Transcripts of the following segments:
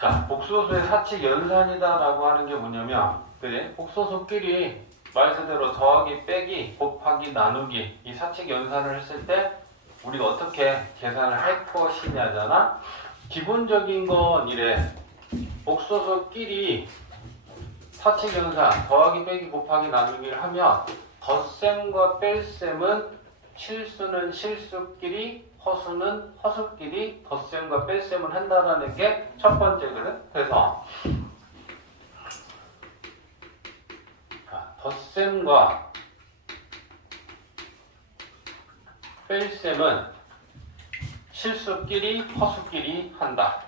자, 복소수의 사칙 연산이다라고 하는 게 뭐냐면, 그래? 복소수끼리 말 그대로 더하기, 빼기, 곱하기, 나누기 이 사칙 연산을 했을 때 우리가 어떻게 계산을 할 것이냐잖아. 기본적인 건 이래. 복소수끼리 사칙 연산 더하기, 빼기, 곱하기, 나누기를 하면 덧셈과 뺄셈은 실수는 실수끼리, 허수는 허수끼리 덧셈과 뺄셈을 한다는 게 첫 번째거든. 그래서 덧셈과 뺄셈은 실수끼리, 허수끼리 한다.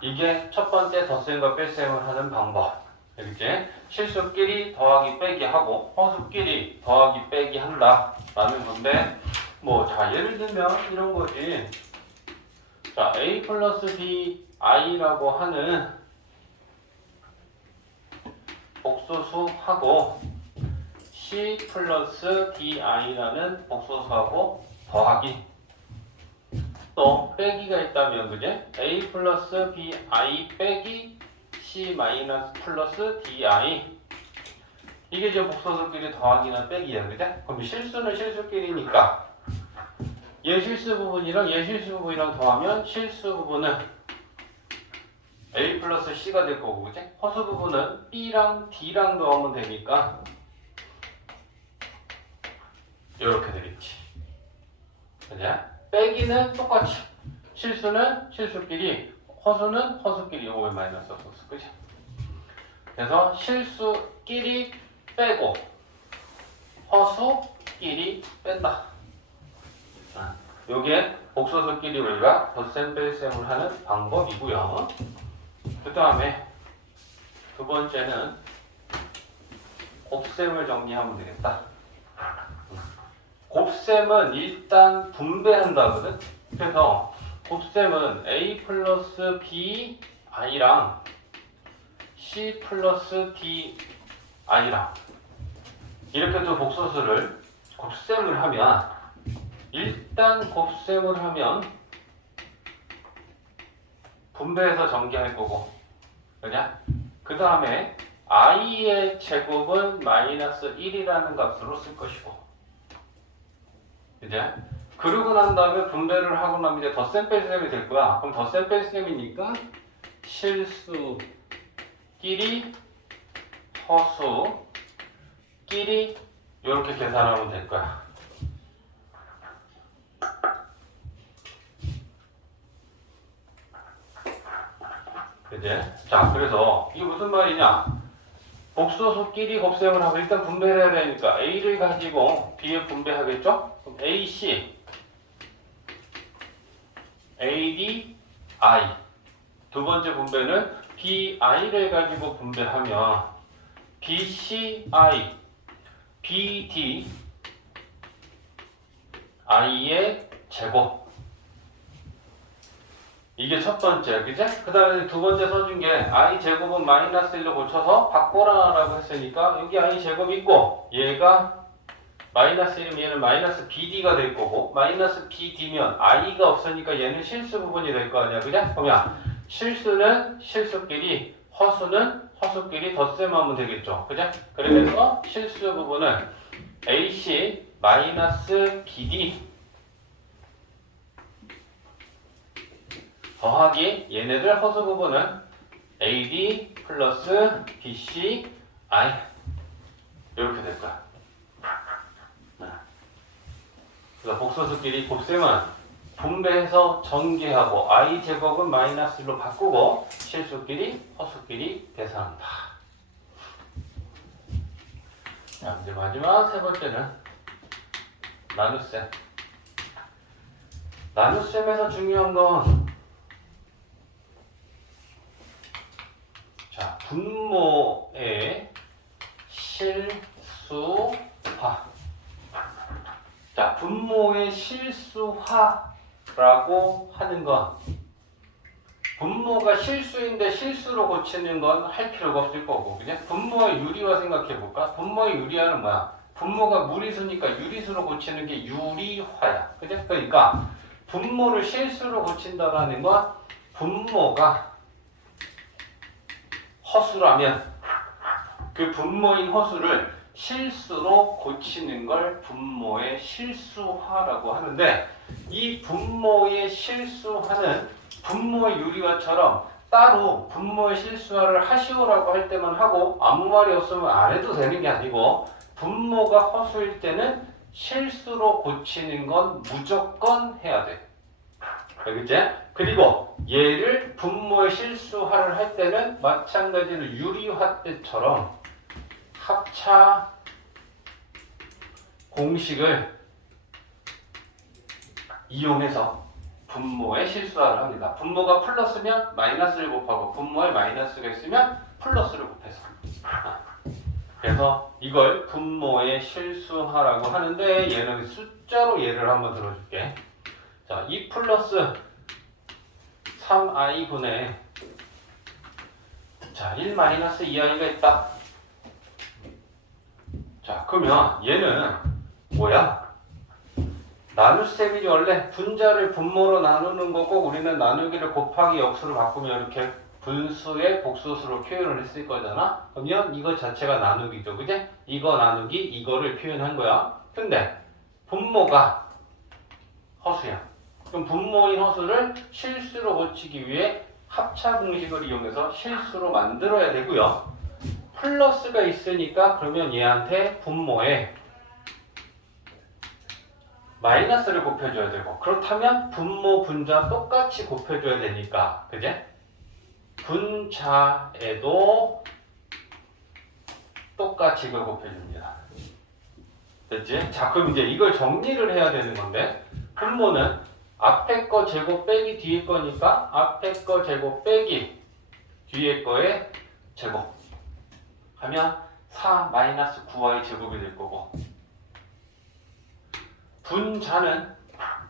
이게 첫 번째 덧셈과 뺄셈을 하는 방법. 이렇게 실수끼리 더하기 빼기 하고 허수끼리 더하기 빼기 한다 라는 건데, 자 예를 들면 이런 거지. 자, a 플러스 b i라고 하는 복소수하고 c 플러스 di라는 복소수하고 더하기, 또 빼기가 있다면, 그제? a 플러스 b i 빼기 c 마이너스 플러스 di, 이게 이제 복소수끼리 더하기나 빼기야, 그제? 그럼 실수는 실수끼리니까 얘 실수 부분이랑 얘 실수 부분이랑 더하면 실수 부분은 a 플러스 c가 될 거고, 그지? 허수 부분은 b랑 d랑 더하면 되니까 이렇게 되겠지. 그냥 빼기는 똑같이 실수는 실수끼리, 허수는 허수끼리, 요거 왜 마이너스 없었어, 그지? 그래서 실수끼리 빼고 허수끼리 뺀다. 요게 복소수끼리 우리가 덧셈 뺄셈을 하는 방법이고요. 그 다음에 두 번째는 곱셈을 정리하면 되겠다. 곱셈은 일단 분배한다거든. 그래서 곱셈은 a 플러스 b i랑 c 플러스 d i랑 이렇게 두 복소수를 곱셈을 하면, 일단 곱셈을 하면 분배해서 전개할 거고, 그냥 그 다음에 i의 제곱은 마이너스 1이라는 값으로 쓸 것이고, 이제 그러고 난 다음에 분배를 하고 나면 이제 덧셈 뺄셈이 될 거야. 그럼 덧셈 뺄셈이니까 실수끼리 허수끼리 이렇게 계산하면 될 거야. 그제? 자, 그래서 이게 무슨 말이냐? 복소수끼리 곱셈을 하고 일단 분배를 해야 되니까 a를 가지고 b에 분배하겠죠? 그럼 ac, ad, i. 두 번째 분배는 bi를 가지고 분배하면 bci, bd, i의 제곱. 이게 첫 번째, 그제? 그 다음에 두 번째 써준 게 i 제곱은 마이너스 1로 고쳐서 바꿔라라고 했으니까 여기 i 제곱 있고 얘가 마이너스 1이면 얘는 마이너스 bd가 될 거고, 마이너스 bd면 i가 없으니까 얘는 실수 부분이 될 거 아니야, 그제? 그러면 실수는 실수끼리, 허수는 허수끼리 덧셈하면 되겠죠, 그제? 그래서 실수 부분은 ac 마이너스 bd 더하기 얘네들 허수 부분은 AD 플러스 BC I 이렇게 될 거야. 그래서 복소수끼리 곱셈은 분배해서 전개하고 I 제곱은 마이너스 1로 바꾸고 실수끼리 허수끼리 계산한다. 자, 이제 마지막 세 번째는 나눗셈. 나눗셈에서 중요한 건 분모의 실수화. 자, 분모의 실수화라고 하는 건 분모가 실수인데 실수로 고치는 건 할 필요가 없을 거고, 그냥 분모의 유리화 생각해 볼까? 분모의 유리화는 뭐야? 분모가 무리수니까 유리수로 고치는 게 유리화야. 그죠? 그러니까 분모를 실수로 고친다라는 건 분모가 허수라면 그 분모인 허수를 실수로 고치는 걸 분모의 실수화라고 하는데, 이 분모의 실수화는 분모의 유리화처럼 따로 분모의 실수화를 하시오라고 할 때만 하고 아무 말이 없으면 안 해도 되는 게 아니고, 분모가 허수일 때는 실수로 고치는 건 무조건 해야 돼. 알겠지? 그리고 얘를 분모의 실수화를 할 때는 마찬가지로 유리화 때처럼 합차 공식을 이용해서 분모의 실수화를 합니다. 분모가 플러스면 마이너스를 곱하고 분모에 마이너스가 있으면 플러스를 곱해서. 그래서 이걸 분모의 실수화라고 하는데, 얘는 숫자로 예를 한번 들어줄게. 자, 2 플러스 3i분의 자, 1 마이너스 2i가 있다. 자, 그러면 얘는 뭐야? 나눗셈이 원래 분자를 분모로 나누는 거고, 우리는 나누기를 곱하기 역수로 바꾸면 이렇게 분수의 복소수로 표현을 했을 거잖아. 그러면 이거 자체가 나누기죠. 그지? 이거 나누기 이거를 표현한 거야. 근데 분모가 허수야. 그럼 분모인 허수를 실수로 고치기 위해 합차 공식을 이용해서 실수로 만들어야 되고요. 플러스가 있으니까 그러면 얘한테 분모에 마이너스를 곱해줘야 되고, 그렇다면 분모 분자 똑같이 곱해줘야 되니까, 그제? 분자에도 똑같이 이걸 곱해줍니다. 됐지? 자, 그럼 이제 이걸 정리를 해야 되는 건데, 분모는 앞에 거 제곱 빼기 뒤에 거니까 앞에 거 제곱 빼기 뒤에 거의 제곱 하면 4 마이너스 9y 제곱이 될 거고, 분자는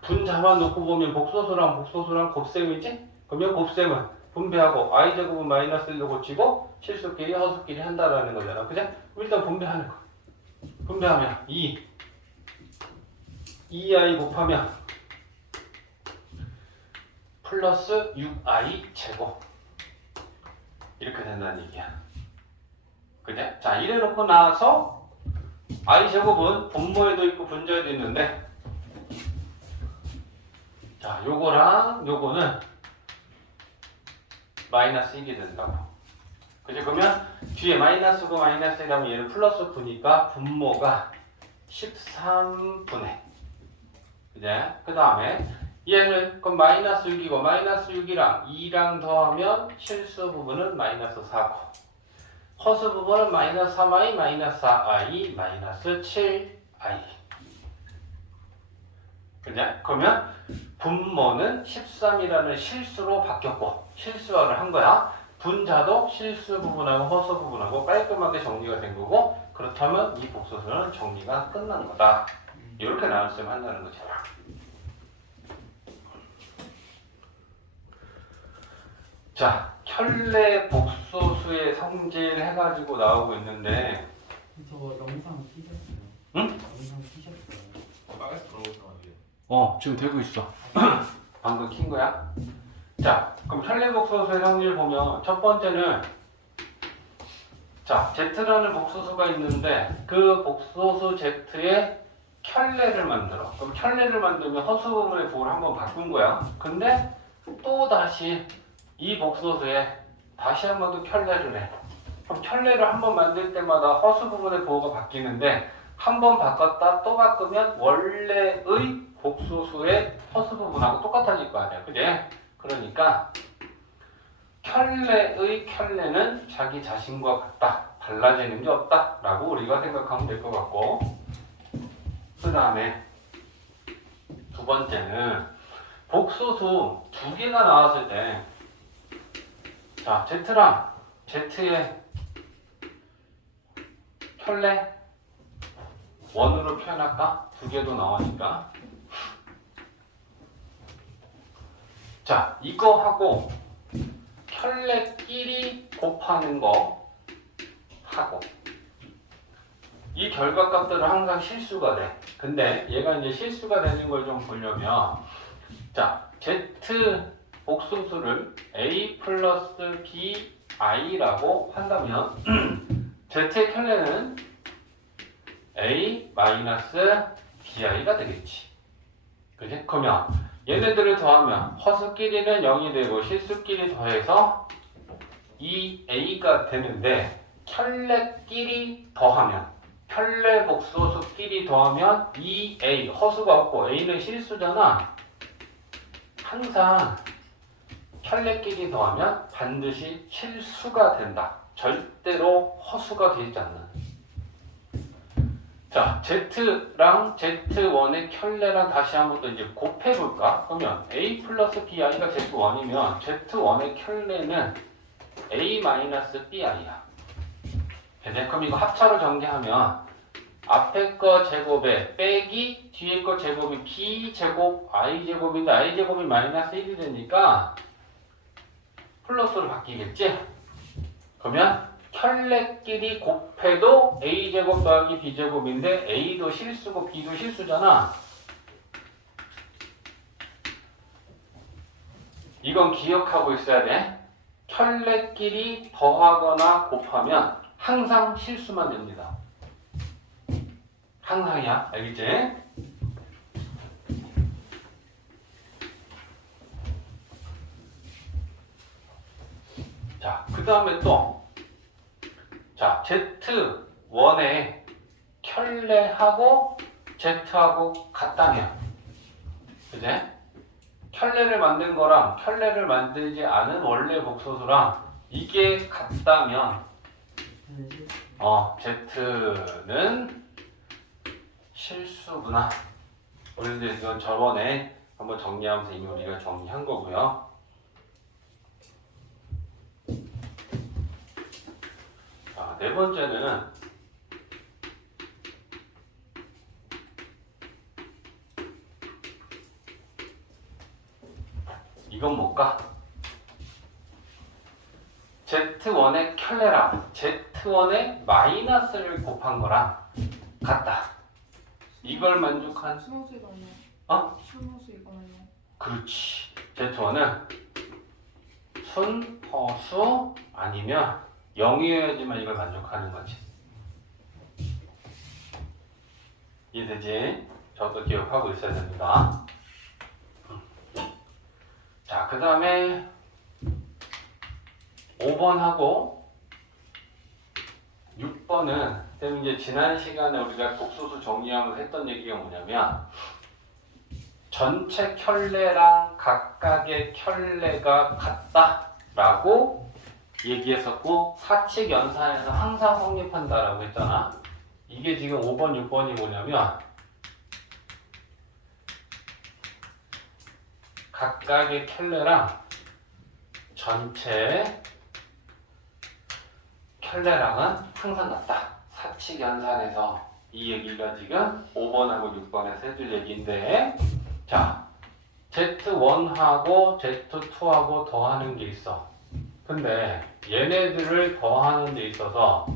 분자만 놓고 보면 복소수랑 곱셈이지? 그러면 곱셈은 분배하고 i 제곱은 마이너스 1로 고치고 실수끼리 허수끼리 한다라는 거잖아. 그죠? 일단 분배하는 거. 분배하면 2i 곱하면 플러스 6i 제곱 이렇게 된다는 얘기야. 그죠? 자, 이래 놓고 나서 i 제곱은 분모에도 있고 분자에도 있는데, 자, 요거랑 요거는 마이너스 1이 된다고. 그죠? 그러면 뒤에 마이너스 9 마이너스 1 하면 얘는 플러스 9니까 분모가 13분의. 그죠? 그 다음에 얘는 그럼 마이너스 6이고 마이너스 6이랑 2랑 더하면 실수 부분은 마이너스 4고 허수 부분은 마이너스 3i 마이너스 4i 마이너스 7i. 그죠? 그러면 분모는 13이라는 실수로 바뀌었고 실수화를 한 거야. 분자도 실수 부분하고 허수 부분하고 깔끔하게 정리가 된 거고, 그렇다면 이 복소수는 정리가 끝난 거다. 이렇게 나눗셈을 한다는 거죠. 자, 켤레 복소수의 성질 해가지고 나오고 있는데, 저거 영상 키셨어요? 응? 영상 키셨어요? 빠에서 들어오시면 안 돼요. 지금 되고 있어. 방금 킨 거야. 자, 그럼 켤레 복소수의 성질 보면 첫 번째는, 자, Z라는 복소수가 있는데 그 복소수 Z에 켤레를 만들어. 그럼 켤레를 만들면 허수 부분의 부호를 한번 바꾼 거야. 근데 또 다시 이 복소수에 다시 한 번 더 켤레를 해. 그럼 켤레를 한 번 만들 때마다 허수 부분의 부호가 바뀌는데, 한 번 바꿨다 또 바꾸면 원래의 복소수의 허수 부분하고 똑같아질 거 아니야. 그지? 그러니까 켤레의 켤레는 자기 자신과 같다. 달라지는 게 없다. 라고 우리가 생각하면 될 것 같고, 그 다음에 두 번째는 복소수 두 개가 나왔을 때, 자, Z랑 Z의 켤레 원으로 표현할까? 두 개도 나오니까. 자, 이거 하고 켤레끼리 곱하는 거 하고 이 결과값들은 항상 실수가 돼. 근데 얘가 이제 실수가 되는 걸 좀 보려면 자, Z 복소수를 A 플러스 BI라고 한다면 Z의 켤레는 A 마이너스 BI가 되겠지. 그지? 그러면 얘네들을 더하면 허수끼리는 0이 되고 실수끼리 더해서 2A가 되는데 켤레끼리 더하면 켤레 복소수끼리 더하면 2A 허수가 없고 A는 실수잖아. 항상 켤레끼리 더하면 반드시 실수가 된다. 절대로 허수가 되지 않는. 자, Z랑 Z1의 켤레랑 다시 한번 더 이제 곱해볼까? 그러면 A 플러스 BI가 Z1이면 Z1의 켤레는 A 마이너스 BI야. 그럼 이거 합차로 전개하면 앞에 거 제곱에 빼기 뒤에 거 제곱이 B제곱 I제곱인데 I제곱이 마이너스 1이 되니까 플러스로 바뀌겠지? 그러면 켤레끼리 곱해도 A제곱 더하기 B제곱인데 A도 실수고 B도 실수잖아. 이건 기억하고 있어야 돼. 켤레끼리 더하거나 곱하면 항상 실수만 됩니다. 항상이야. 알겠지? 자, 그 다음에 또 자, Z1의 켤레하고 Z하고 같다면 그제? 켤레를 만든 거랑 켤레를 만들지 않은 원래 복소수랑 이게 같다면 Z는 실수구나. 우리도 이건 저번에 한번 정리하면서 이미 우리가 정리한 거고요. 자, 네 번째는 이건 뭘까? Z1의 켤레랑 Z1의 마이너스를 곱한 거랑 같다. 이걸 만족한 순호수 이거네요. 순호수 이거네요. 그렇지. Z1은 순허수 아니면 0이어야지만 이걸 만족하는 거지. 이해되지? 저도 기억하고 있어야 됩니다. 자, 그 다음에 5번하고 6번은 쌤 이제 지난 시간에 우리가 복소수 정리하면서 했던 얘기가 뭐냐면 전체 켤레랑 각각의 켤레가 같다라고 얘기했었고 사칙 연산에서 항상 성립한다라고 했잖아. 이게 지금 5번, 6번이 뭐냐면 각각의 켤레랑 전체 켤레랑은 항상 같다. 사칙 연산에서 이 얘기가 지금 5번하고 6번에서 해줄 얘기인데 자, Z1하고 Z2하고 더하는 게 있어. 근데 얘네들을 더하는 데 있어서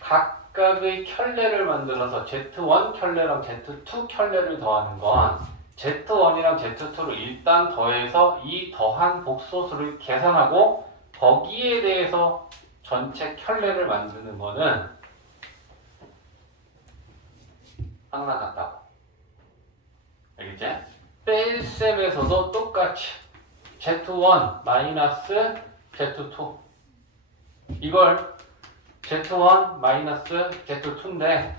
각각의 켤레를 만들어서 Z1 켤레랑 Z2 켤레를 더하는 건 Z1이랑 Z2를 일단 더해서 이 더한 복소수를 계산하고 거기에 대해서 전체 켤레를 만드는 거는 항상 같다고. 알겠지? 뺄셈에서도 똑같이 Z1 마이너스 Z2 이걸 Z1 마이너스 Z2인데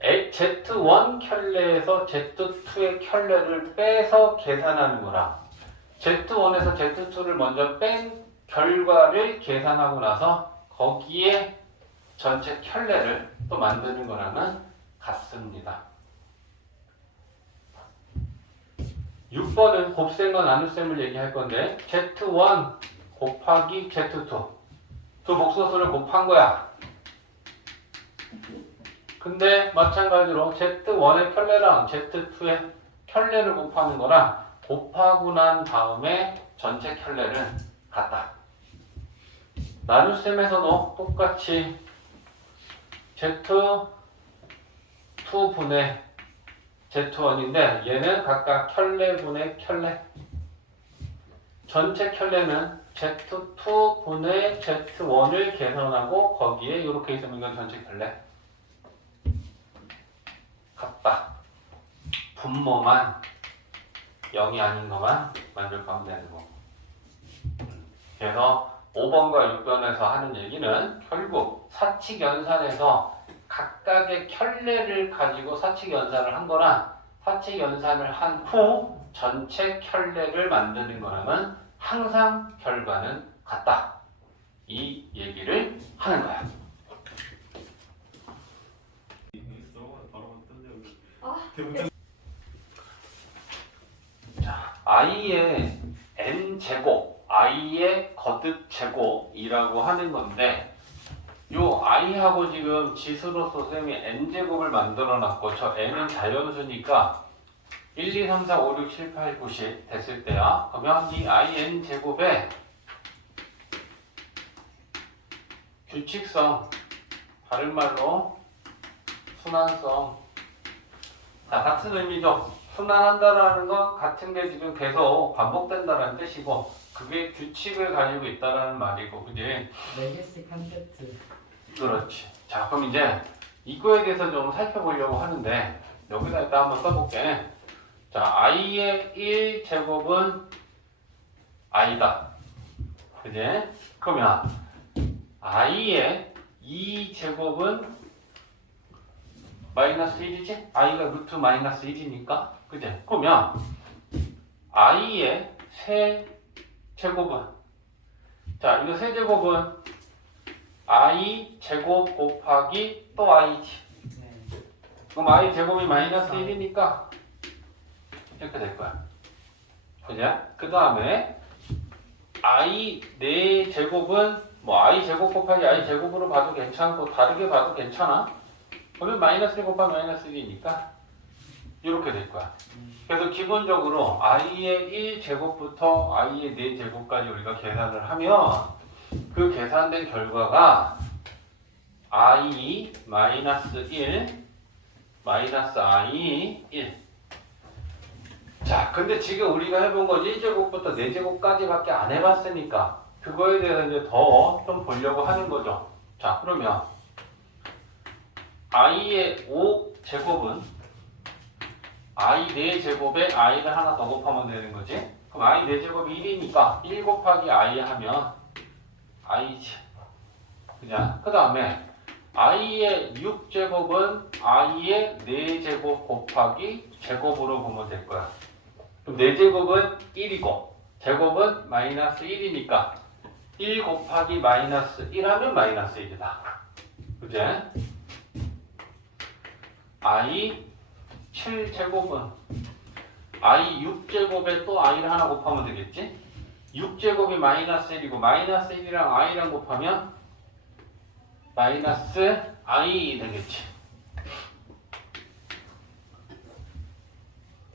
Z1 켤레에서 Z2의 켤레를 빼서 계산하는 거라 Z1에서 Z2를 먼저 뺀 결과를 계산하고 나서 거기에 전체 켤레를 또 만드는 거랑은 같습니다. 6번은 곱셈과 나눗셈을 얘기할 건데 Z1 곱하기 Z2 두 복소수를 곱한 거야. 근데 마찬가지로 Z1의 켤레랑 Z2의 켤레를 곱하는 거랑 곱하고 난 다음에 전체 켤레는 같다. 나눗셈에서도 똑같이 Z Z2분의 Z1인데 얘는 각각 켤레분의 켤레. 전체 켤레는 Z2분의 Z1을 계산하고 거기에 이렇게 있으면 이건 전체 켤레. 같다. 분모만 0이 아닌 것만 만족하면 되는 거고. 그래서 5번과 6번에서 하는 얘기는 결국 사칙연산에서 각각의 켤레를 가지고 사칙연산을 한 거나 사칙연산을 한 후 전체 켤레를 만드는 거라면 항상 결과는 같다. 이 얘기를 하는 거야. 자, i의 n제곱, i의 거듭 제곱이라고 하는 건데 요 i하고 지금 지수로서 쌤이 n제곱을 만들어 놨고 저 n은 자연수니까 1, 2, 3, 4, 5, 6, 7, 8, 9, 10 됐을 때야. 그러면 이 in 제곱의 규칙성, 다른 말로 순환성. 자, 같은 의미죠. 순환한다라는 건 같은 게 지금 계속 반복된다는 뜻이고 그게 규칙을 가지고 있다라는 말이고, 그지? 4개씩 한 세트. 그렇지. 자, 그럼 이제 이거에 대해서 좀 살펴보려고 하는데 여기다 일단 한번 써볼게. 자, i의 1제곱은 i다. 그지? 그러면 i의 2제곱은 마이너스 1이지? i가 루트 마이너스 1이니까. 그지? 그러면 i의 세제곱은, 자, 이거 세제곱은 i 제곱 곱하기 또 i지. 네. 그럼 i 제곱이 마이너스 1이니까 이렇게 될 거야. 그죠? 그 다음에 i 4제곱은 뭐 i 제곱 곱하기 i 제곱으로 봐도 괜찮고 다르게 봐도 괜찮아. 그러면 마이너스 1 곱하기 마이너스 1이니까 이렇게 될 거야. 그래서 기본적으로 i의 1제곱부터 i의 4제곱까지 우리가 계산을 하면 그 계산된 결과가 i 마이너스 1 마이너스 i 1. 자, 근데 지금 우리가 해본 건 1제곱부터 4제곱까지밖에 안 해봤으니까 그거에 대해서 이제 더 좀 보려고 하는 거죠. 자, 그러면 i의 5제곱은 i 4제곱에 i를 하나 더 곱하면 되는 거지. 그럼 i 4제곱이 1이니까 1 곱하기 i 하면 i지. 그냥 그 다음에 i의 6제곱은 i의 4제곱 곱하기 제곱으로 보면 될 거야. 그럼 4제곱은 1이고 제곱은 마이너스 1이니까 1 곱하기 마이너스 1 하면 마이너스 1이다. 그지? i 7제곱은 i 6제곱에 또 i를 하나 곱하면 되겠지? 6제곱이 마이너스 1이고 마이너스 1이랑 i랑 곱하면 마이너스 i 되겠지.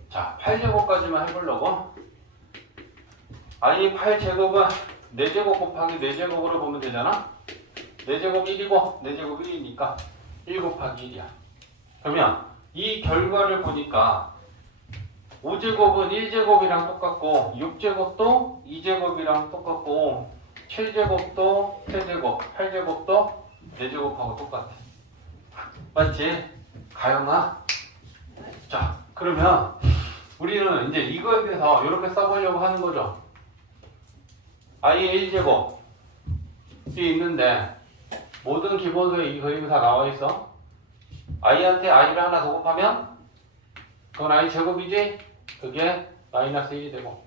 자, 8제곱까지만 해보려고. i 8제곱은 4제곱 곱하기 4제곱으로 보면 되잖아. 4제곱 1이고 4제곱 1이니까 1 곱하기 1이야. 그러면 이 결과를 보니까 5제곱은 1제곱이랑 똑같고 6제곱도 2제곱이랑 똑같고 7제곱도 3제곱, 8제곱도 4제곱하고 똑같아. 맞지? 가영아? 자, 그러면 우리는 이제 이거에 대해서 이렇게 써보려고 하는 거죠. i의 1제곱이 있는데 모든 기본수에 이 그림이 다 나와 있어. i한테 i를 하나 더 곱하면 그건 i 제곱이지? 그게 마이너스 1이 되고.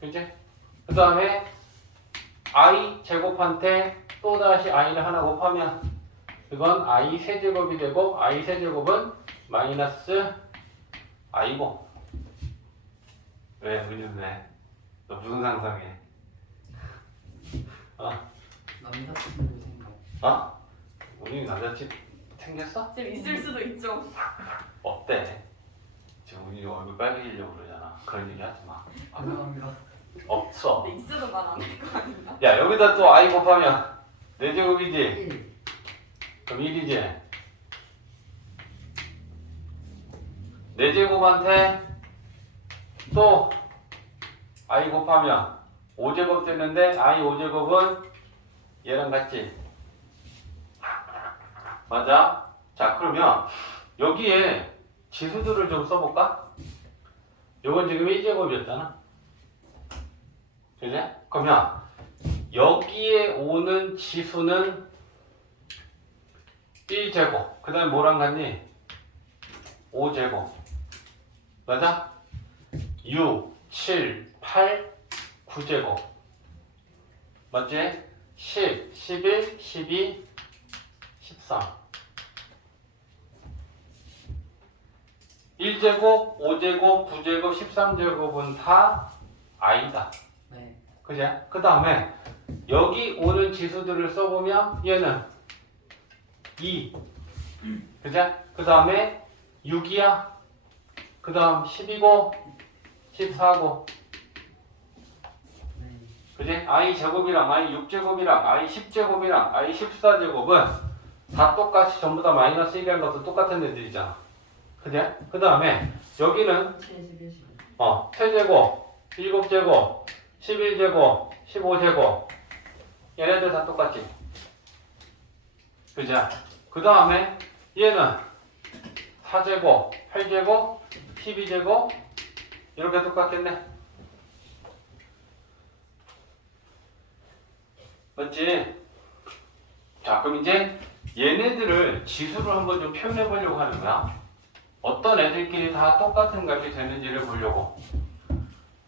그치? 그 다음에 i 제곱한테 또다시 i를 하나 곱하면 그건 i 세제곱이 되고 i 세제곱은 마이너스 i고. 왜? 은윤 왜? 너 무슨 상상해? 남자친구 생각. 어? 은윤이 남자친구 생겼어? 쌤 있을 수도 있죠. 어때? 지금 은윤이 얼굴 빨개지려고 그러잖아. 그런 얘기 하지 마. 감사합니다. 없어. 근데 있어도 말 안 할 거 아닌가? 야, 여기다 또 i 곱하면 4제곱이지? 1. 그럼 1이지. 4제곱한테 또 i 곱하면 5제곱 되는데 i 5제곱은 얘랑 같지? 맞아? 자, 그러면 여기에 지수들을 좀 써볼까? 요건 지금 1제곱이었잖아. 그지? 그러면 여기에 오는 지수는 1제곱. 그 다음에 뭐랑 같니? 5제곱. 맞아? 6, 7, 8, 9제곱. 맞지? 10, 11, 12, 13. 1제곱, 5제곱, 9제곱, 13제곱은 다 i다. 네. 그죠? 그 다음에 여기 오는 지수들을 써보면 얘는 2. 그죠? 그 다음에 6이야. 그 다음 10이고 14고. 네. 그지? i 제곱이랑 i 6제곱이랑 i 10제곱이랑 i 14제곱은 다 똑같이 전부 다 마이너스 1이라는 것도 똑같은 애들이잖아. 그죠? 그 다음에 여기는 7, 11, 12. 세제곱, 7제곱, 11제곱, 15제곱. 얘네들 다 똑같지. 그죠? 그 다음에 얘는 4제곱, 8제곱, 12제곱 이렇게 똑같겠네. 맞지? 자, 그럼 이제 얘네들을 지수로 한번 좀 표현해 보려고 하는 거야. 어떤 애들끼리 다 똑같은 값이 되는지를 보려고.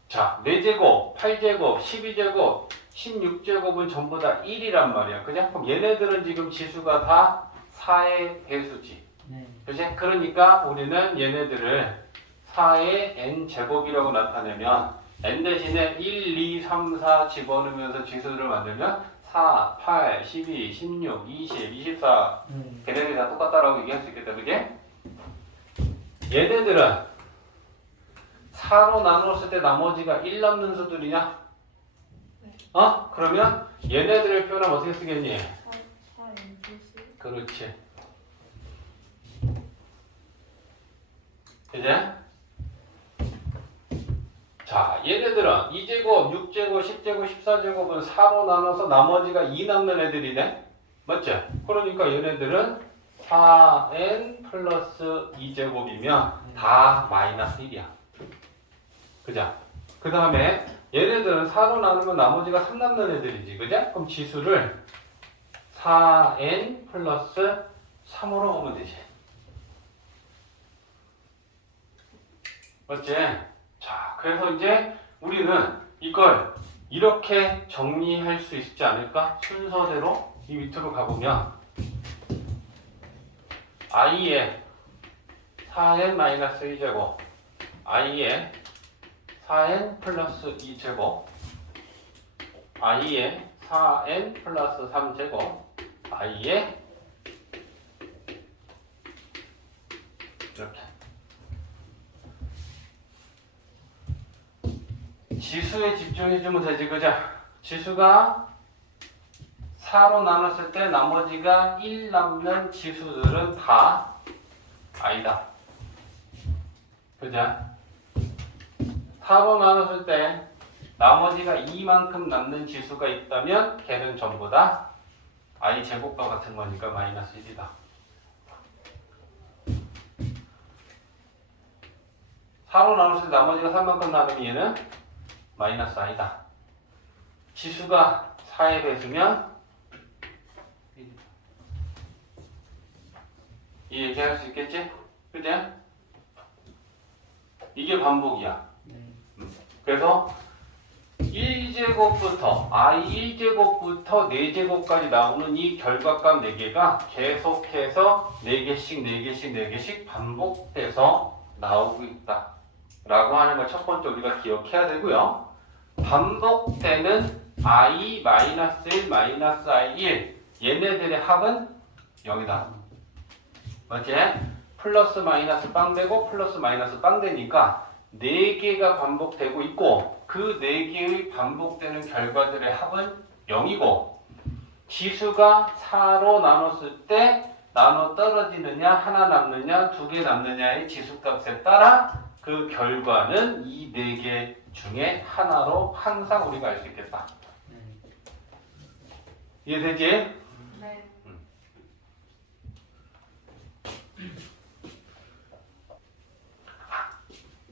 자, 4제곱, 8제곱, 12제곱, 16제곱은 전부 다 1이란 말이야. 그냥 그럼 얘네들은 지금 지수가 다 4의 배수지. 네. 그치? 그러니까 우리는 얘네들을 4의 n제곱이라고 나타내면 n 대신에 1, 2, 3, 4 집어넣으면서 지수를 만들면 4, 8, 12, 16, 20, 24 네. 걔네들이 다 똑같다라고 얘기할 수 있겠다. 그지? 얘네들은 4로 나눴을 때 나머지가 1 남는 수들이냐? 네. 그러면 얘네들을 표현하면 어떻게 쓰겠니? 4n 플러스 그렇지. 이제 자, 얘네들은 2제곱, 6제곱, 10제곱, 14제곱은 4로 나눠서 나머지가 2 남는 애들이네. 맞지? 그러니까 얘네들은 4n 플러스 2제곱이면 다 마이너스 1이야. 그죠? 그 다음에 얘네들은 4로 나누면 나머지가 3 남는 애들이지. 그죠? 그럼 지수를 4n 플러스 3으로 보면 되지. 맞지? 자, 그래서 이제 우리는 이걸 이렇게 정리할 수 있지 않을까? 순서대로 이 밑으로 가보면 i의 4n-1제곱, i의 4n 플러스 2제곱, i의 4n 플러스 3제곱, i의 이렇게 지수에 집중해주면 되지. 그죠? 지수가 4로 나눴을 때 나머지가 1 남는 지수들은 다 i다. 그죠? 4로 나눴을 때 나머지가 2만큼 남는 지수가 있다면 걔는 전부 다 i 제곱과 같은 거니까 마이너스 1이다. 4로 나눴을 때 나머지가 3만큼 남으면 얘는 마이너스 i다. 지수가 4의 배수면 이 얘기할 수 있겠지? 그지? 이게 반복이야. 네. 그래서 1제곱부터 i 1제곱부터 4제곱까지 나오는 이 결과값 4개가 계속해서 4개씩 4개씩 4개씩 반복돼서 나오고 있다 라고 하는 걸 첫 번째 우리가 기억해야 되고요. 반복되는 i-1, -i1 얘네들의 합은 0이다. 맞지? 플러스 마이너스 빵 되고 플러스 마이너스 빵 되니까 4개가 반복되고 있고 그 4개의 반복되는 결과들의 합은 0이고 지수가 4로 나눴을 때 나눠 떨어지느냐, 하나 남느냐, 두 개 남느냐의 지수값에 따라 그 결과는 이 네 개 중에 하나로 항상 우리가 알 수 있겠다. 네. 이해되지? 네.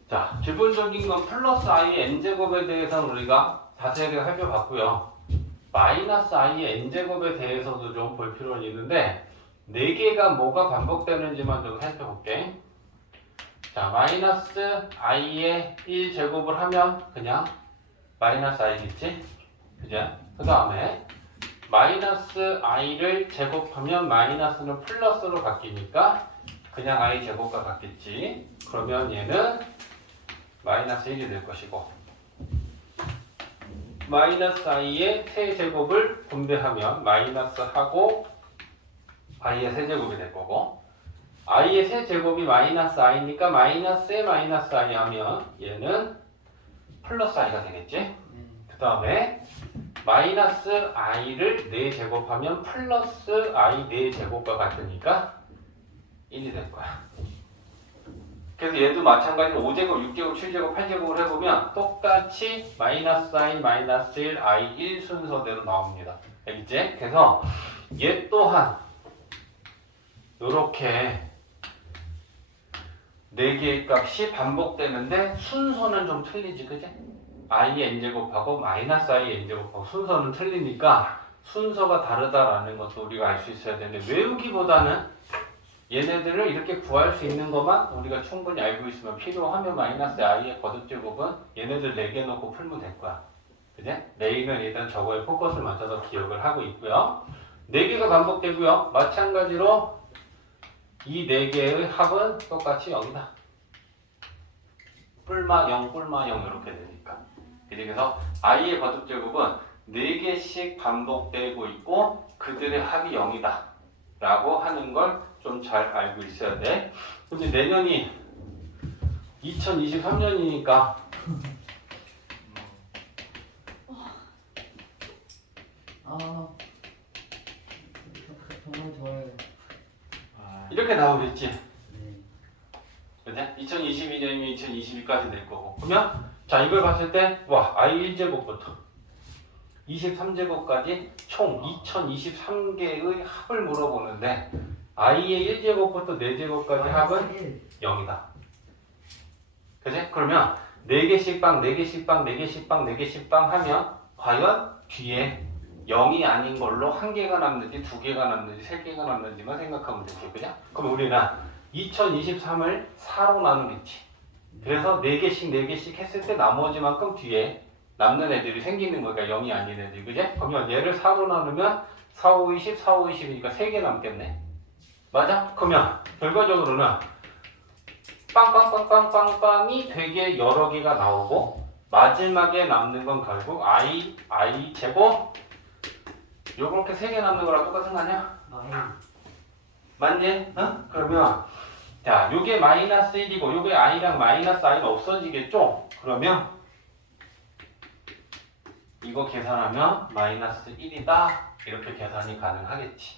자, 기본적인 건 플러스 i의 n제곱에 대해서는 우리가 자세하게 살펴봤고요. 마이너스 i의 n제곱에 대해서도 좀 볼 필요는 있는데 4개가 뭐가 반복되는지만 좀 살펴볼게. 자, 마이너스 i의 1제곱을 하면 그냥 마이너스 i겠지? 그죠? 그 다음에 마이너스 i를 제곱하면 마이너스는 플러스로 바뀌니까 그냥 i 제곱과 같겠지. 그러면 얘는 마이너스 1이 될 것이고 마이너스 i의 세제곱을 분배하면 마이너스하고 i의 세제곱이 될 거고 i의 세제곱이 마이너스 i니까 마이너스에 마이너스 i 하면 얘는 플러스 i가 되겠지. 네. 그 다음에 마이너스 i를 4제곱하면 플러스 i 4제곱과 같으니까 1이 될 거야. 그래서 얘도 마찬가지로 5제곱, 6제곱, 7제곱, 8제곱을 해보면 똑같이 마이너스 i, 마이너스 1, i 1 순서대로 나옵니다. 알겠지? 그래서 얘 또한 이렇게 4개의 값이 반복되는데 순서는 좀 틀리지, 그지? i n제곱하고 마이너스 i n제곱하고 순서는 틀리니까 순서가 다르다라는 것도 우리가 알 수 있어야 되는데 외우기보다는 얘네들을 이렇게 구할 수 있는 것만 우리가 충분히 알고 있으면 필요하면 마이너스 i의 거듭제곱은 얘네들 4개 넣고 풀면 될 거야. 그지? 내일은 일단 저거에 포커스를 맞춰서 기억을 하고 있고요. 4개가 반복되고요. 마찬가지로 이 4개의 합은 똑같이 0이다. 뿔마 0, 뿔마 0 이렇게 되니까. 그래서 i의 거듭제곱은 4개씩 반복되고 있고 그들의 합이 0이다. 라고 하는 걸 좀 잘 알고 있어야 돼. 근데 내년이 2023년이니까 정말 좋아요. 이렇게 나오겠지. 네. 그죠? 2022년이면 2022까지 될 거고. 그러면 자 이걸 봤을 때 와 i 1제곱부터 23제곱까지 총 2023개의 합을 물어보는데 i의 1제곱부터 4제곱까지 합은 0이다. 그지? 그러면 4개씩 빵, 4개씩 빵, 4개씩 빵, 4개씩 빵 하면 과연 뒤에 0이 아닌 걸로 1개가 남는지 2개가 남는지 3개가 남는지만 생각하면 되죠. 그죠? 그럼 우리는 2023을 4로 나누겠지. 그래서 4개씩 4개씩 했을 때 나머지만큼 뒤에 남는 애들이 생기는 거니까 0이 아닌 애들. 그죠? 그러면 얘를 4로 나누면 4, 5, 20, 4, 5, 20이니까 3개 남겠네. 맞아? 그러면 결과적으로는 빵빵빵빵빵빵이 되게 여러 개가 나오고 마지막에 남는 건 결국 i 제곱 요렇게 3개 남는 거랑 똑같은 거 아니야? 맞니? 어? 그러면 자 요게 마이너스 1이고 요게 i랑 마이너스 i가 없어지겠죠? 그러면 이거 계산하면 마이너스 1이다 이렇게 계산이 가능하겠지.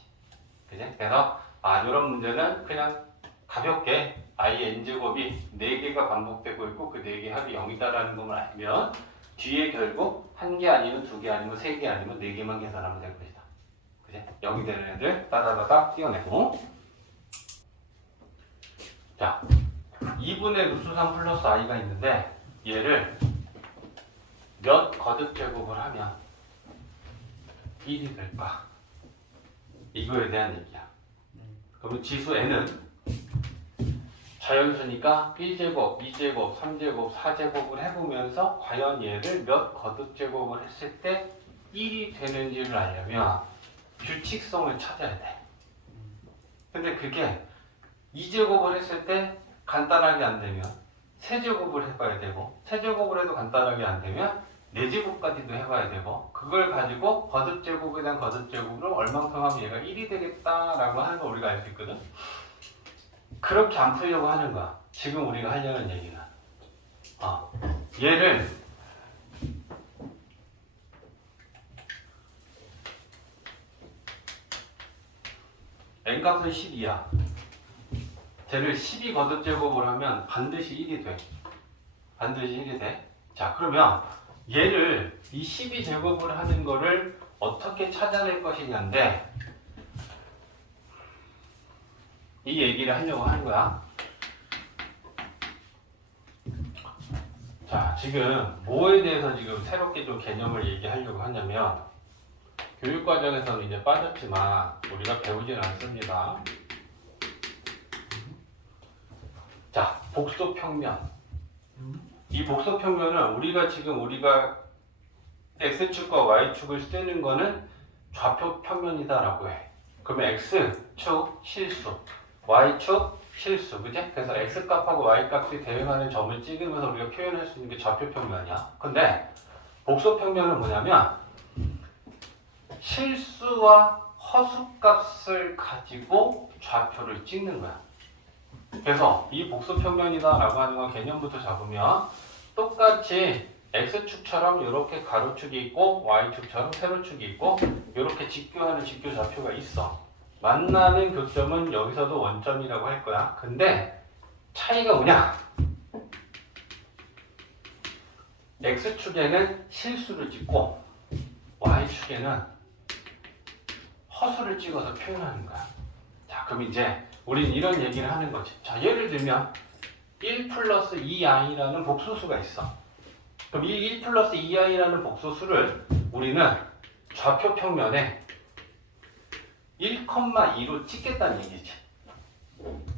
그지? 그래서 이런 문제는 그냥 가볍게 i n제곱이 4개가 반복되고 있고 그 4개 합이 0이다라는 것만 알면 뒤에 결국 1개 아니면 2개 아니면 3개 아니면 4개만 계산하면 될 것이다. 그지? 0이 되는 애들 따다다닥 띄어내고 자 2분의 루트 3 플러스 i가 있는데 얘를 몇 거듭제곱을 하면 1이 될까? 이거에 대한 얘기야. 그러면 지수 n은 자연수니까 1제곱, 2제곱, 3제곱, 4제곱을 해보면서 과연 얘를 몇 거듭제곱을 했을 때 1이 되는지를 알려면 규칙성을 찾아야 돼. 근데 그게 2제곱을 했을 때 간단하게 안 되면 세제곱을 해봐야 되고 세제곱을 해도 간단하게 안 되면 4제곱까지도 해봐야 되고 그걸 가지고 거듭제곱에 대한 거듭제곱으로 얼만큼 하면 얘가 1이 되겠다라고 하는 거 우리가 알 수 있거든. 그렇게 안 풀려고 하는 거야. 지금 우리가 하려는 얘기는 얘를 n값은 12야. 쟤를 12 거듭제곱을 하면 반드시 1이 돼. 반드시 1이 돼. 자, 그러면 얘를 이 12제곱을 하는 거를 어떻게 찾아낼 것이냐인데 이 얘기를 하려고 하는 거야. 자, 지금 뭐에 대해서 지금 새롭게 좀 개념을 얘기하려고 하냐면 교육과정에서는 이제 빠졌지만 우리가 배우진 않습니다. 자, 복소평면. 이 복소평면은 우리가 x축과 y축을 쓰는 거는 좌표평면이다라고 해. 그러면 x축 실수, y축 실수, 그지? 그래서 x값하고 y값이 대응하는 점을 찍으면서 우리가 표현할 수 있는 게 좌표평면이야. 근데 복소평면은 뭐냐면 실수와 허수값을 가지고 좌표를 찍는 거야. 그래서 이 복소평면이다라고 하는 건 개념부터 잡으면 똑같이 x축처럼 이렇게 가로축이 있고 y축처럼 세로축이 있고 이렇게 직교하는 직교 좌표가 있어. 만나는 교점은 여기서도 원점이라고 할 거야. 근데 차이가 뭐냐? x축에는 실수를 찍고 y축에는 허수를 찍어서 표현하는 거야. 자, 그럼 이제 우린 이런 얘기를 하는 거지. 자, 예를 들면 1 플러스 2i라는 복소수가 있어. 그럼 이 1 플러스 2i라는 복소수를 우리는 좌표 평면에 1,2로 찍겠다는 얘기지.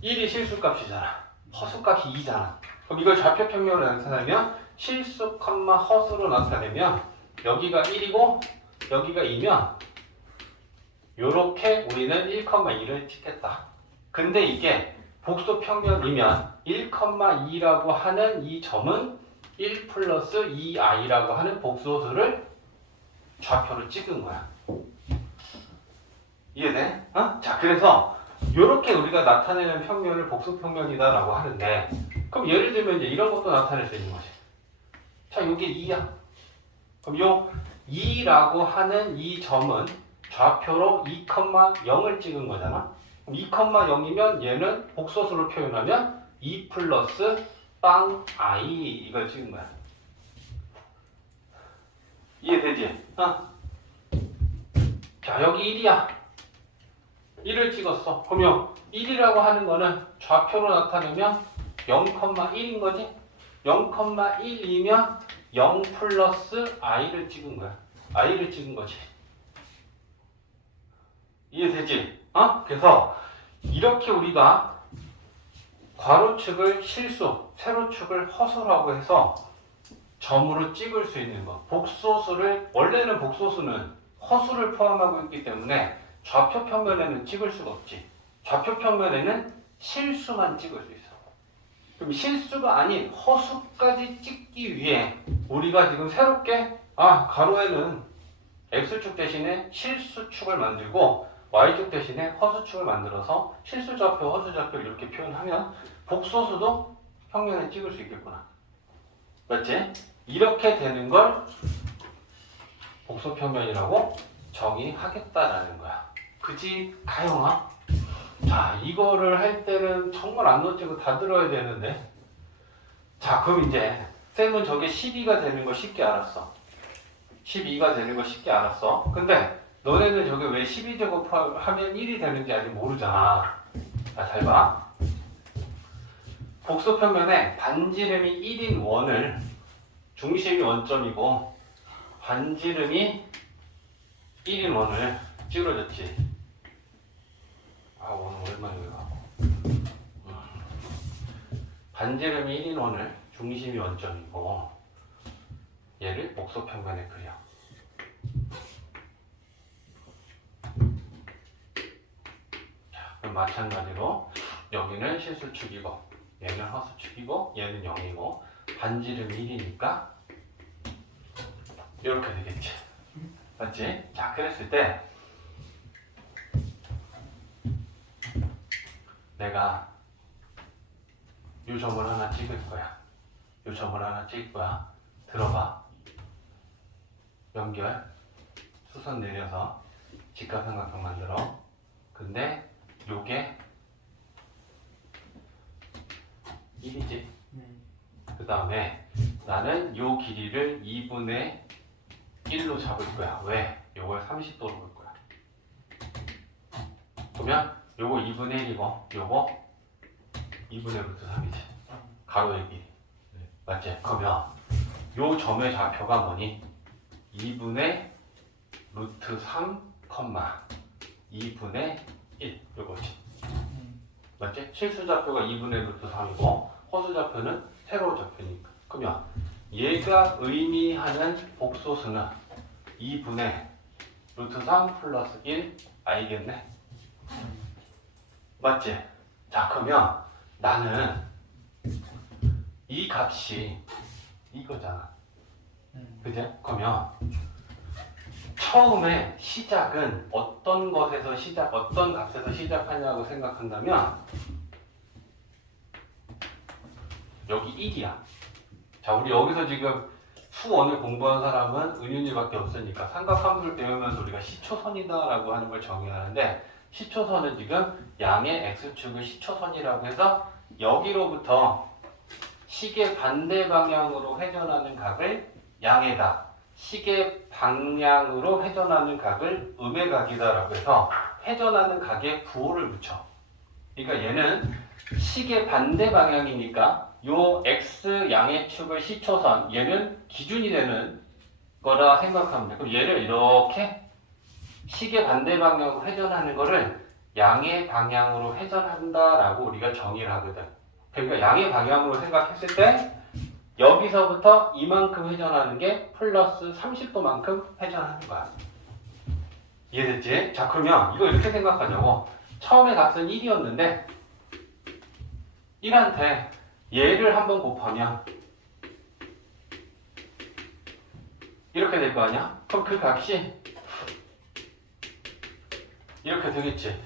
1이 실수값이잖아. 허수값이 2잖아. 그럼 이걸 좌표 평면으로 나타내면 실수, 허수로 나타내면 여기가 1이고 여기가 2면 요렇게 우리는 1,2를 찍겠다. 근데 이게 복소 평면이면 1,2라고 하는 이 점은 1 플러스 2i라고 하는 복소수를 좌표로 찍은 거야. 이해돼? 어? 자, 그래서 이렇게 우리가 나타내는 평면을 복소 평면이다라고 하는데 그럼 예를 들면 이제 이런 것도 나타낼 수 있는 거지. 자, 이게 2야. 그럼 요 2라고 하는 이 점은 좌표로 2,0을 찍은 거잖아. 2,0이면 얘는 복소수로 표현하면 2 플러스 빵 i 이걸 찍은 거야. 이해되지? 어? 자, 여기 1이야. 1을 찍었어. 그러면 1이라고 하는 거는 좌표로 나타내면 0,1인 거지? 0,1이면 0 플러스 i를 찍은 거야. i를 찍은 거지. 이해되지? 어? 그래서 이렇게 우리가 괄호축을 실수, 세로축을 허수라고 해서 점으로 찍을 수 있는 거. 복소수를 원래는 복소수는 허수를 포함하고 있기 때문에 좌표 평면에는 찍을 수가 없지. 좌표 평면에는 실수만 찍을 수 있어. 그럼 실수가 아닌 허수까지 찍기 위해 우리가 지금 새롭게 가로에는 x축 대신에 실수축을 만들고 y축 대신에 허수축을 만들어서 실수좌표, 허수좌표 이렇게 표현하면 복소수도 평면에 찍을 수 있겠구나. 맞지? 이렇게 되는 걸 복소평면이라고 정의하겠다라는 거야. 그지, 가영아? 자, 이거를 할 때는 정말 안 놓치고 다 들어야 되는데. 자, 그럼 이제 쌤은 저게 12가 되는 거 쉽게 알았어. 12가 되는 거 쉽게 알았어. 근데 너네는 저게 왜 12제곱 하면 1이 되는지 아직 모르잖아. 자, 잘 봐. 복소평면에 반지름이 1인 원을 중심이 원점이고 반지름이 1인 원을 찌그러졌지. 오늘 오랜만에 이거 하고. 반지름이 1인 원을 중심이 원점이고 얘를 복소평면에 그려. 그럼 마찬가지로 여기는 실수축이고 얘는 허수축이고 얘는 0이고 반지름 1이니까 이렇게 되겠지. 맞지? 자, 그랬을 때 내가 이 점을 하나 찍을 거야. 이 점을 하나 찍을 거야. 들어봐. 연결 수선 내려서 직각삼각형 만들어. 근데 요게 1이지. 그 다음에 나는 요 길이를 2분의 1로 잡을 거야. 왜? 요걸 30도로 볼 거야. 그러면 요거 2분의 1이고 요거 2분의 루트 3이지. 가로의 길이. 맞지? 그러면 요 점의 좌표가 뭐니? 2분의 루트 3, 2분의 1 요거지. 맞지? 실수 좌표가 2분의 루트 3이고 허수 좌표는 세로 좌표니까. 그러면 얘가 의미하는 복소수는 2분의 루트 3 플러스 1 i겠네. 맞지? 자, 그러면 나는 이 값이 이거잖아. 그지? 그러면 처음에 시작은 어떤 것에서 어떤 값에서 시작하냐고 생각한다면 여기 1이야. 자, 우리 여기서 지금 수원을 공부한 사람은 은윤이밖에 없으니까 삼각함수를 배우면서 우리가 시초선이다라고 하는 걸 정의하는데 시초선은 지금 양의 x축을 시초선이라고 해서 여기로부터 시계 반대 방향으로 회전하는 각을 양에다 시계 방향으로 회전하는 각을 음의 각이다라고 해서 회전하는 각에 부호를 붙여. 그러니까 얘는 시계 반대 방향이니까 요 x 양의 축을 시초선 얘는 기준이 되는 거라 생각하면 돼. 그럼 얘를 이렇게 시계 반대 방향으로 회전하는 거를 양의 방향으로 회전한다라고 우리가 정의를 하거든. 그러니까 양의 방향으로 생각했을 때 여기서부터 이만큼 회전하는 게 플러스 30도만큼 회전하는 거야. 이해됐지? 자, 그러면 이거 이렇게 생각하자고. 처음에 값은 1이었는데 1한테 얘를 한번 곱하면 이렇게 될 거 아니야? 그럼 그 값이 이렇게 되겠지.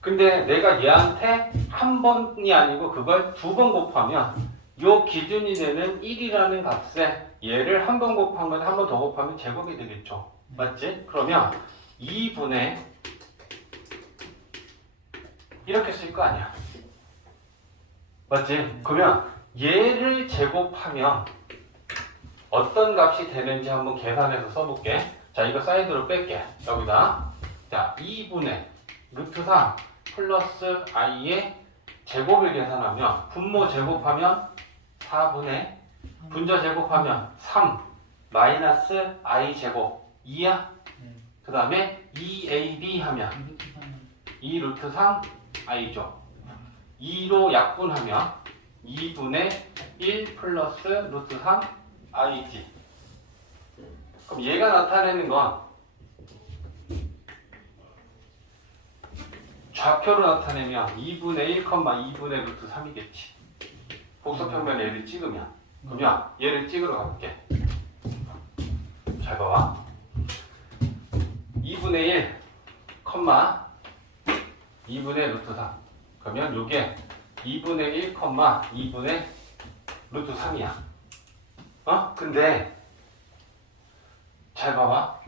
근데 내가 얘한테 한 번이 아니고 그걸 두 번 곱하면 요 기준이 되는 1이라는 값에 얘를 한 번 곱하면 한 번 더 곱하면 제곱이 되겠죠. 맞지? 그러면 2분의 이렇게 쓸 거 아니야. 맞지? 그러면 얘를 제곱하면 어떤 값이 되는지 한번 계산해서 써볼게. 자, 이거 사이드로 뺄게. 여기다. 자, 2분의 루트 3 플러스 i의 제곱을 계산하면 분모 제곱하면 4분의 분자 제곱하면 3 마이너스 i 제곱 2야. 그 다음에 2ab 하면 2 루트 3 i죠. 2로 약분하면 2분의 1 플러스 루트 3 i지. 그럼 얘가 나타내는 건 좌표로 나타내면 2분의 1, 2분의 루트 3이겠지. 복소평면 얘를 찍으면. 그러면 얘를 찍으러 가볼게. 잘 봐봐. 2분의 1, 2분의 루트 3. 그러면 요게 2분의 1, 2분의 루트 3이야. 근데 잘 봐봐.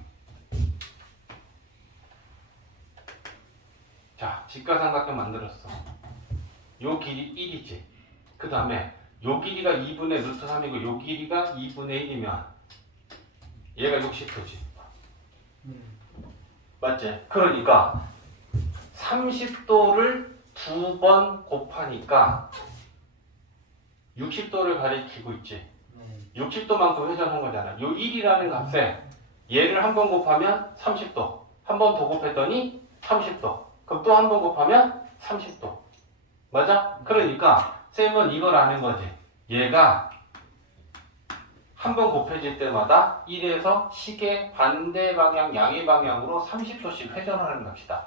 자, 직각삼각형 만들었어. 요 길이 1이지. 그 다음에 요 길이가 2분의 루트 3이고 요 길이가 2분의 1이면 얘가 60도지. 맞지? 그러니까 30도를 두 번 곱하니까 60도를 가리키고 있지. 60도만큼 회전한 거잖아. 요 1이라는 값에 얘를 한 번 곱하면 30도. 한 번 더 곱했더니 30도. 그럼 또 한 번 곱하면 30도. 맞아? 그러니까 쌤은 이걸 아는 거지. 얘가 한 번 곱해질 때마다 1에서 시계 반대 방향, 양의 방향으로 30도씩 회전하는 값이다.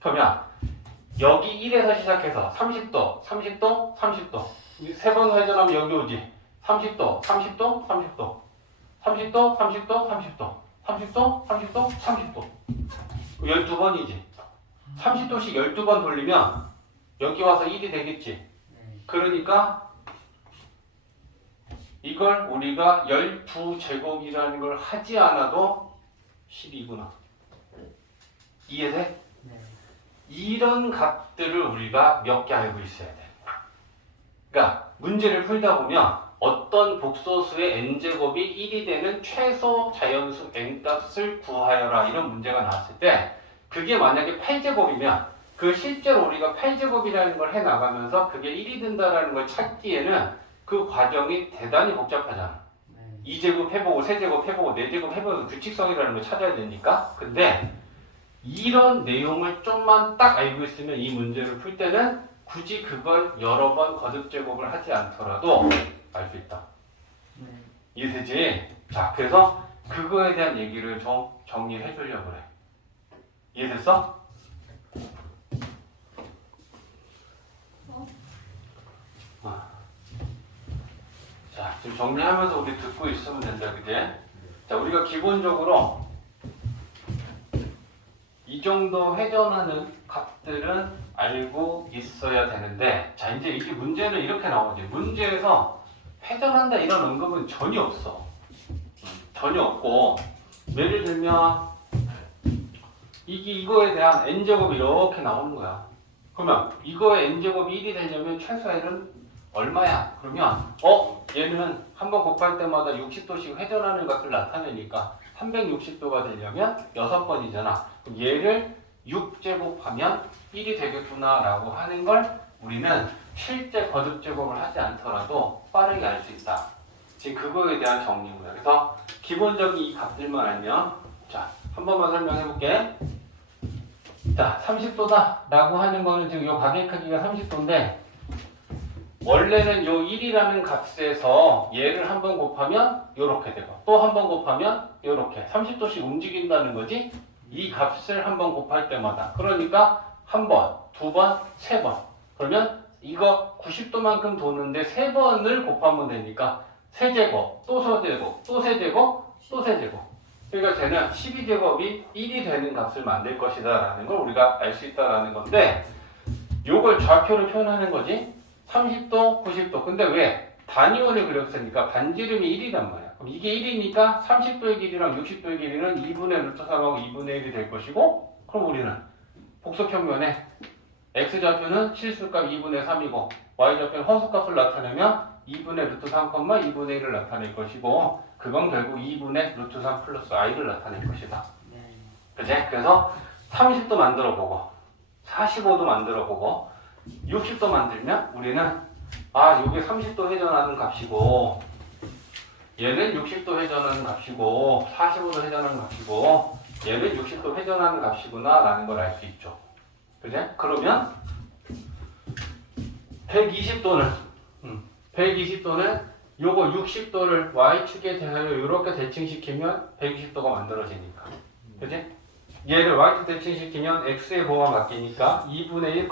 그러면 여기 1에서 시작해서 30도, 30도, 30도. 세 번 회전하면 여기 오지. 30도, 30도, 30도. 30도, 30도, 30도. 30도, 30도, 30도. 12번이지. 30도씩 12번 돌리면 여기 와서 1이 되겠지. 그러니까 이걸 우리가 12제곱이라는 걸 하지 않아도 12구나. 이해돼? 이런 값들을 우리가 몇 개 알고 있어야 돼. 그러니까 문제를 풀다 보면 어떤 복소수의 n제곱이 1이 되는 최소 자연수 n값을 구하여라 이런 문제가 나왔을 때 그게 만약에 8제곱이면 그 실제로 우리가 8제곱이라는 걸 해나가면서 그게 1이 된다는 걸 찾기에는 그 과정이 대단히 복잡하잖아. 네. 2제곱 해보고 3제곱 해보고 4제곱 해보고 규칙성이라는 걸 찾아야 되니까. 근데 이런 내용을 좀만 딱 알고 있으면 이 문제를 풀 때는 굳이 그걸 여러 번 거듭 제곱을 하지 않더라도 알 수 있다. 네. 이해되지? 자, 그래서 그거에 대한 얘기를 좀 정리해 주려고 그래. 이해됐어? 자, 지금 정리하면서 우리 듣고 있으면 된다, 그제? 자, 우리가 기본적으로 이 정도 회전하는 값들은 알고 있어야 되는데, 자, 이제 이게 문제는 이렇게 나오지. 문제에서 회전한다 이런 언급은 전혀 없어. 전혀 없고, 예를 들면, 이거에 대한 n제곱이 이렇게 나오는 거야. 그러면 이거의 n제곱이 1이 되려면 최소 n은 얼마야? 그러면, 얘는 한번 곱할 때마다 60도씩 회전하는 것을 나타내니까 360도가 되려면 6번이잖아. 그럼 얘를 6제곱하면 1이 되겠구나 라고 하는 걸 우리는 실제 거듭 제곱을 하지 않더라도 빠르게 알 수 있다. 지금 그거에 대한 정리고요. 그래서 기본적인 이 값들만 알면, 자, 한 번만 설명해 볼게. 자, 30도다 라고 하는 거는 지금 요 가계 크기가 30도인데 원래는 요 1이라는 값에서 얘를 한 번 곱하면 요렇게 되고 또 한 번 곱하면 요렇게 30도씩 움직인다는 거지. 이 값을 한 번 곱할 때마다. 그러니까 한 번, 두 번, 세 번. 그러면 이거 90도만큼 도는데 세 번을 곱하면 되니까 세제곱, 또 세제곱, 또 세제곱, 또 세제곱. 그러니까 쟤는 12제곱이 1이 되는 값을 만들 것이다 라는 걸 우리가 알 수 있다라는 건데 요걸 좌표로 표현하는 거지. 30도, 90도. 근데 왜? 단위원을 그렸으니까 반지름이 1이란 말이야. 그럼 이게 1이니까 30도의 길이랑 60도의 길이는 2분의 루트 3하고 2분의 1이 될 것이고, 그럼 우리는 복소평면에 x좌표는 실수값 2분의 3이고 y좌표는 허수값을 나타내면 2분의 루트 3, 2분의 1을 나타낼 것이고, 그건 결국 2분의 루트 3 플러스 i를 나타낼 것이다. 네. 그치? 그래서 30도 만들어 보고 45도 만들어 보고 60도 만들면 우리는 요게 30도 회전하는 값이고 얘는 60도 회전하는 값이고 45도 회전하는 값이고 얘는 60도 회전하는 값이구나 라는 걸 알 수 있죠. 그제? 그러면 120도는 요거 60도를 y축에 대하여 이렇게 대칭시키면 120도가 만들어지니까. 그지? 얘를 y축 대칭시키면 x의 보호가 바뀌니까 2분의 1,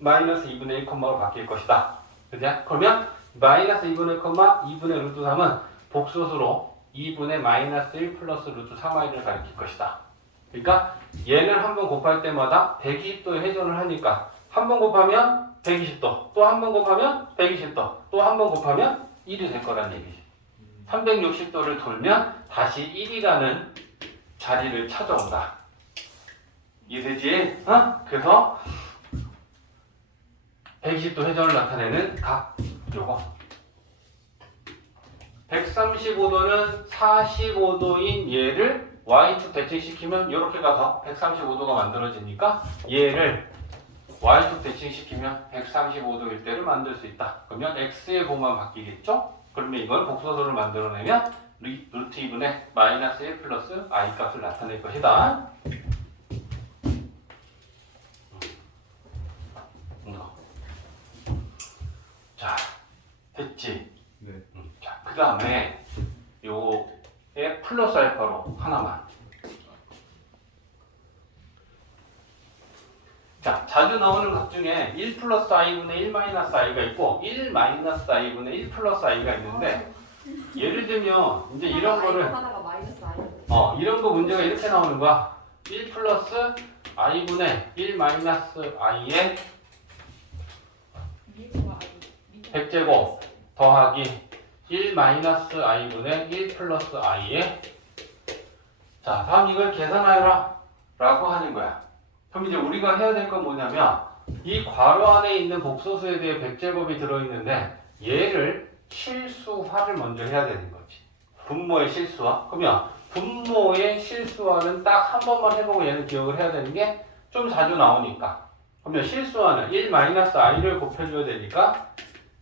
마이너스 2분의 1로 바뀔 것이다. 그지? 그러면 마이너스 2분의 1, 2분의 루트 3은 복소수로 2분의 마이너스 1 플러스 루트 3i를 가리킬 것이다. 그러니까 얘는 한 번 곱할 때마다 120도의 회전을 하니까 한 번 곱하면 120도, 또 한 번 곱하면 120도, 또 한 번 곱하면 1이 될 거란 얘기지. 360도를 돌면 다시 1이라는 자리를 찾아온다. 이해되지? 그래서 120도 회전을 나타내는 각 요거. 135도는 45도인 얘를 y축 대칭시키면 이렇게 가서 135도가 만들어지니까 얘를 y축 대칭시키면 135도일 때를 만들 수 있다. 그러면 x의 보만 바뀌겠죠? 그러면 이걸 복소수를 만들어내면 루트 2분의 마이너스 1 플러스 i 값을 나타낼 것이다. 자, 됐지? 네. 자, 그 다음에 요에 플러스 알파로 하나만. 자, 자주 나오는 값 중에 1 플러스 i분의 1 마이너스 i가 있고 1 마이너스 i분의 1 플러스 i가 있는데 예를 들면 이제 이런 거를 하나가 마이너스 i. 이런 거 문제가 이렇게 나오는 거야. 1 플러스 i분의 1 마이너스 i의 100제곱 더하기 1 마이너스 i분의 1 플러스 i의 자, 다음 이걸 계산하여라 라고 하는 거야. 그럼 이제 우리가 해야 될 건 뭐냐면 이 괄호 안에 있는 복소수에 대해 100제곱이 들어있는데 얘를 실수화를 먼저 해야 되는 거지. 분모의 실수화. 그러면 분모의 실수화는 딱 한 번만 해보고 얘는 기억을 해야 되는 게 좀 자주 나오니까. 그러면 실수화는 1-i를 곱해줘야 되니까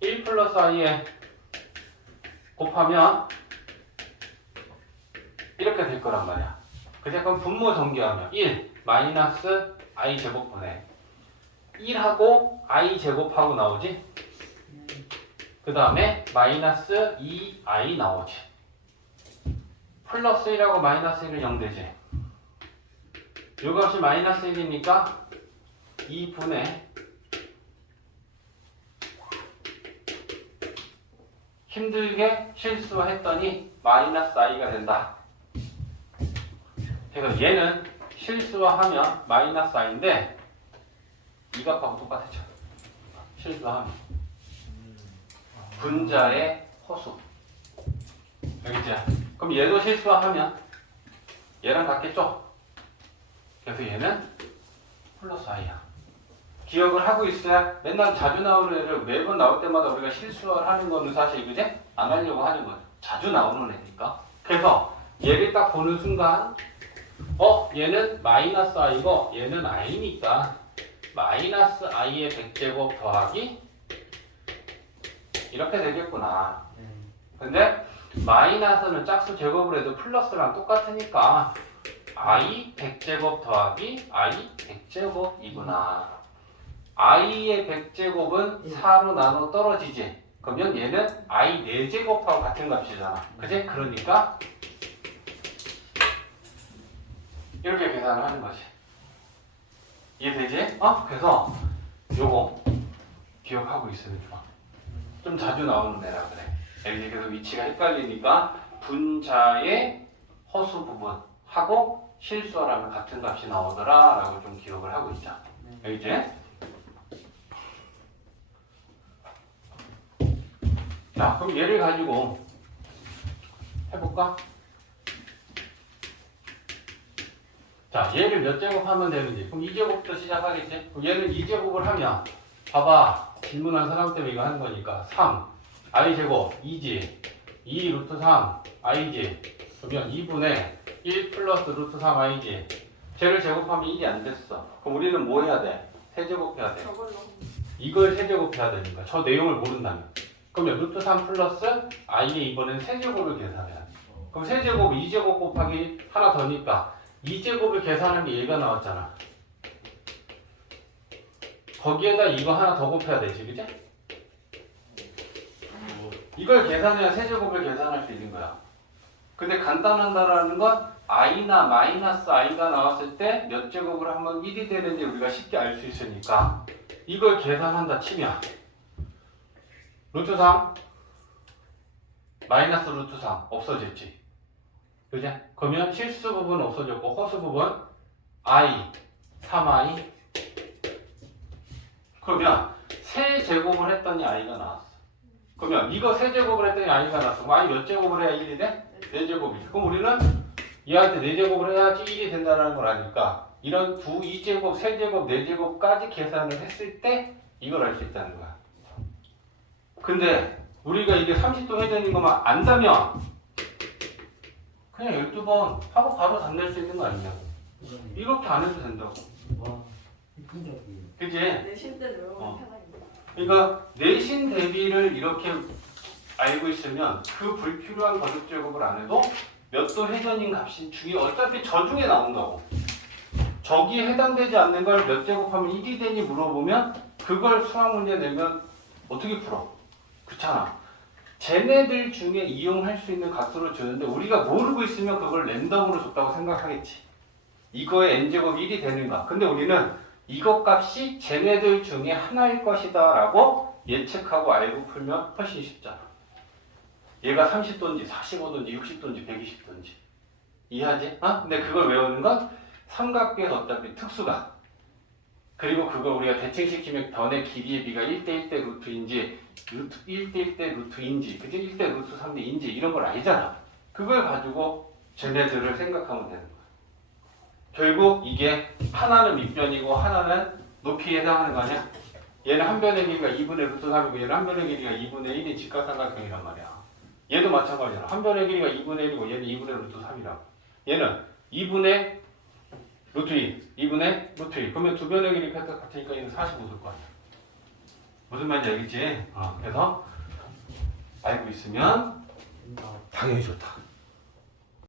1 플러스 i에 곱하면 이렇게 될 거란 말이야. 그래서 그럼 분모 전개하면 1 마이너스 i 제곱분에 1하고 i 제곱하고 나오지. 그 다음에 마이너스 2i 나오지. 플러스 1하고 마이너스 1은 0 되지. 요 값이 마이너스 1이니까 2분의 힘들게 실수했더니 마이너스 i가 된다. 그래서 얘는 실수하면 마이너스 i인데 이 값하고 똑같죠. 실수하면 분자의 허수. 알겠지? 그럼 얘도 실수하면 얘랑 같겠죠? 그래서 얘는 플러스 i야. 기억을 하고 있어야 맨날 자주 나오는 애를 매번 나올 때마다 우리가 실수를 하는 거는 사실 그지? 안 하려고 하는 거야. 자주 나오는 애니까. 그래서 얘를 딱 보는 순간 얘는 마이너스 i고 얘는 i니까 마이너스 i의 100제곱 더하기 이렇게 되겠구나. 근데 마이너스는 짝수 제곱을 해도 플러스랑 똑같으니까 i 100제곱 더하기 i 100제곱이구나. i의 100제곱은 4로 나눠 떨어지지. 그러면 얘는 i 4제곱하고 같은 값이잖아. 그지? 그러니까 이렇게 계산을 하는 거지. 이해되지? 그래서 요거 기억하고 있으면 좋아. 좀 자주 나오는 애라 그래. 여기 그래서 위치가 헷갈리니까 분자의 허수 부분하고 실수하라면 같은 값이 나오더라 라고 좀 기억을 하고 있자. 알겠지? 자, 그럼 얘를 가지고 해볼까? 자, 얘를 몇 제곱 하면 되는지. 그럼 2제곱부터 시작하겠지? 그럼 얘는 2제곱을 하면 봐봐. 질문한 사람 때문에 이거 하는 거니까 3 i제곱 2지 2 루트 3 i지. 그러면 2분의 1 플러스 루트 3 i지. 쟤를 제곱하면 1이 안 됐어. 그럼 우리는 뭐 해야 돼? 세제곱해야 돼. 저걸로. 이걸 세제곱해야 되니까 저 내용을 모른다면. 그러면 루트 3 플러스 i의 이번엔 세제곱을 계산해야 돼. 그럼 세제곱 2제곱 곱하기 하나 더니까 2제곱을 계산하면 얘가 나왔잖아. 거기에다 이거 하나 더 곱해야 되지, 그치? 이걸 계산해야 세제곱을 계산할 수 있는 거야. 근데 간단하다라는 건 i나 마이너스 i가 나왔을 때 몇 제곱을 하면 1이 되는지 우리가 쉽게 알 수 있으니까 이걸 계산한다 치면 루트 3 마이너스 루트 3 없어졌지. 그지? 그러면 실수 부분 없어졌고 허수 부분 i 3i. 그러면 세제곱을 했더니 i가 나왔어. 그러면 이거 세제곱을 했더니 i가 나왔어. 그럼 i 몇 제곱을 해야 1이 돼? 4제곱이지. 그럼 우리는 얘한테 4제곱을 해야지 1이 된다는 걸 아니까 이런 2제곱, 3제곱, 4제곱까지 계산을 했을 때 이걸 알 수 있다는 거야. 근데 우리가 이게 30도 회전인 것만 안다면 그냥 12번 하고 바로 답낼 수 있는 거 아니냐고. 이렇게 안 해도 된다고. 와, 이쁜적이에요. 그치? 내신 때는 외우면 편하겠다. 그러니까 내신 대비를 이렇게 알고 있으면 그 불필요한 거듭 제곱을 안 해도 몇 도 회전인 값이 중에 어차피 저 중에 나온다고. 저기에 해당되지 않는 걸 몇 제곱하면 1이 되니 물어보면 그걸 수학 문제 내면 어떻게 풀어? 그렇잖아. 쟤네들 중에 이용할 수 있는 값으로 주는데 우리가 모르고 있으면 그걸 랜덤으로 줬다고 생각하겠지. 이거의 n제곱 1이 되는가. 근데 우리는 이것 값이 쟤네들 중에 하나일 것이다 라고 예측하고 알고 풀면 훨씬 쉽잖아. 얘가 30도인지 45도인지 60도인지 120도인지 이해하지? 근데 그걸 외우는 건 삼각계에서 어차피 특수가. 그리고 그걸 우리가 대칭시키면 변의 길이의 비가 1대1대 루트인지 루트 1대1대 루트인지 그치? 1대 루트 3대인지 이런 걸 알잖아. 그걸 가지고 쟤네들을 생각하면 되는 거야. 결국 이게 하나는 밑변이고 하나는 높이에 해당하는 거 아니야? 얘는 한 변의 길이가 2분의 루트 3이고 얘는 한 변의 길이가 2분의 1인 직각삼각형이란 말이야. 얘도 마찬가지잖아. 한 변의 길이가 2분의 1이고 얘는 2분의 루트 3이라. 얘는 2분의 루트 2, 2분의 루트 2. 그러면 두 변의 길이가 같으니까 얘는 45될 거 아니야. 무슨 말인지 알겠지? 그래서 알고 있으면 당연히 좋다.